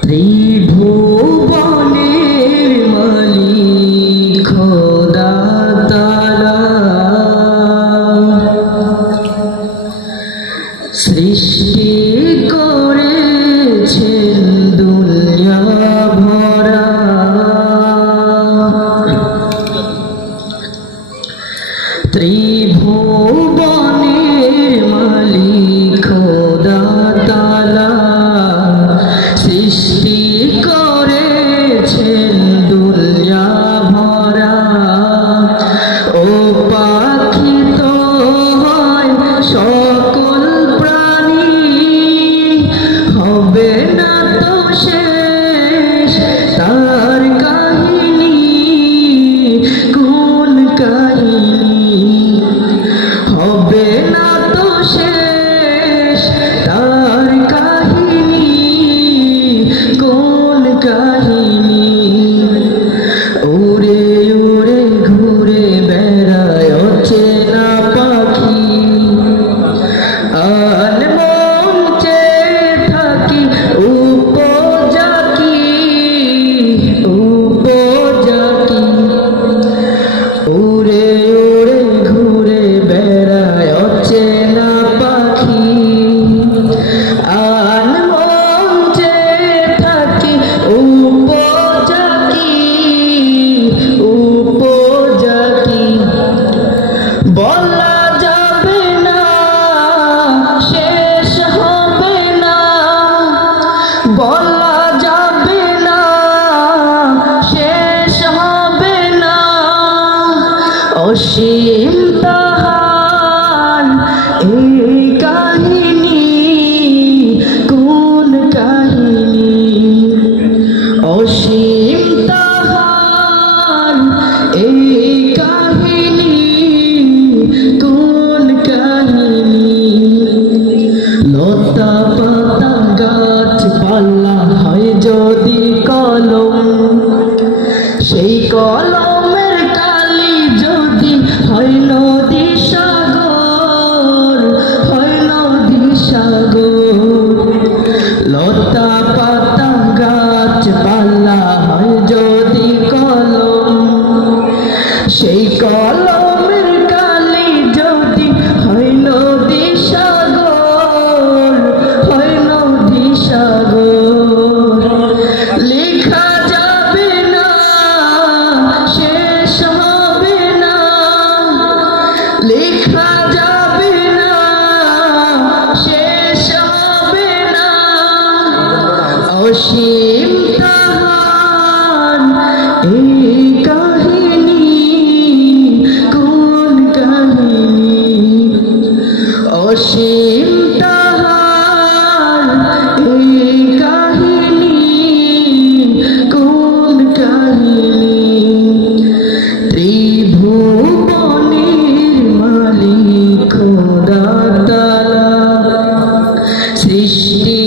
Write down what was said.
ত্রিভুব অসীম তাহার এই কাহিনী কোন কাহিনী? অসীম তাহান এই কাহিনী কোন কাহিনী? লতা পাতা গাছ পাল্লা হয় যদি কলম, সেই কলম এই কাহিনী কোন কাহিনী অসীম তাহার কাহিনী কোন কাহিনী ত্রিভুবনের মালিক দাতালা সৃষ্টি